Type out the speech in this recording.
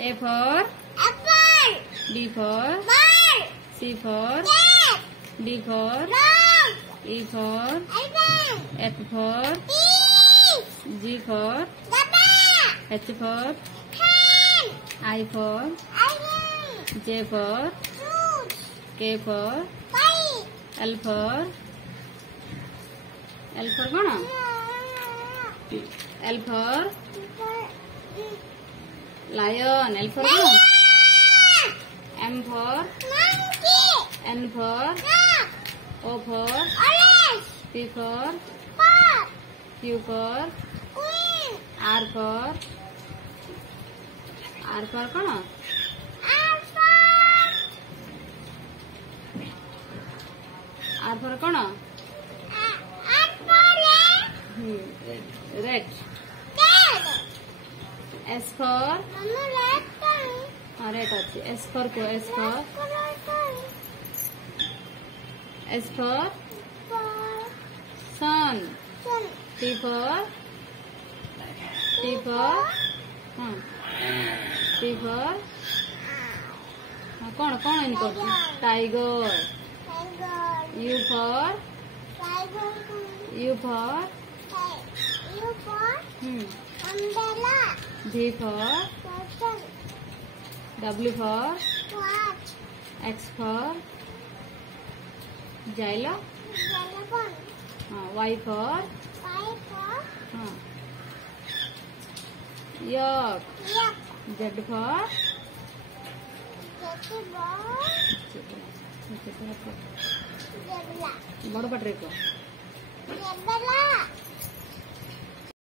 A for apple. B for Ball. C for Cat. D for Dog. E for Elephant. F for Fish. G for Gabba. H for Hen. I for Iron. J for Fruit. K for Kite. L for कौन L for lion L for कौन M for Monkey. N for Dog. O for Orange. P for Pot. Q for Queen. R for कौन Alpha. R for कौन Apple. red Cat. S for Mama left turn. red अच्छी S for को S for sun T for कौन इनको tiger U for umbrella. V for W for Watch. X for Jaila Telephone. Y for yak Yuck. Z for Ball. Zebra. बड़ पटरे को Zebra.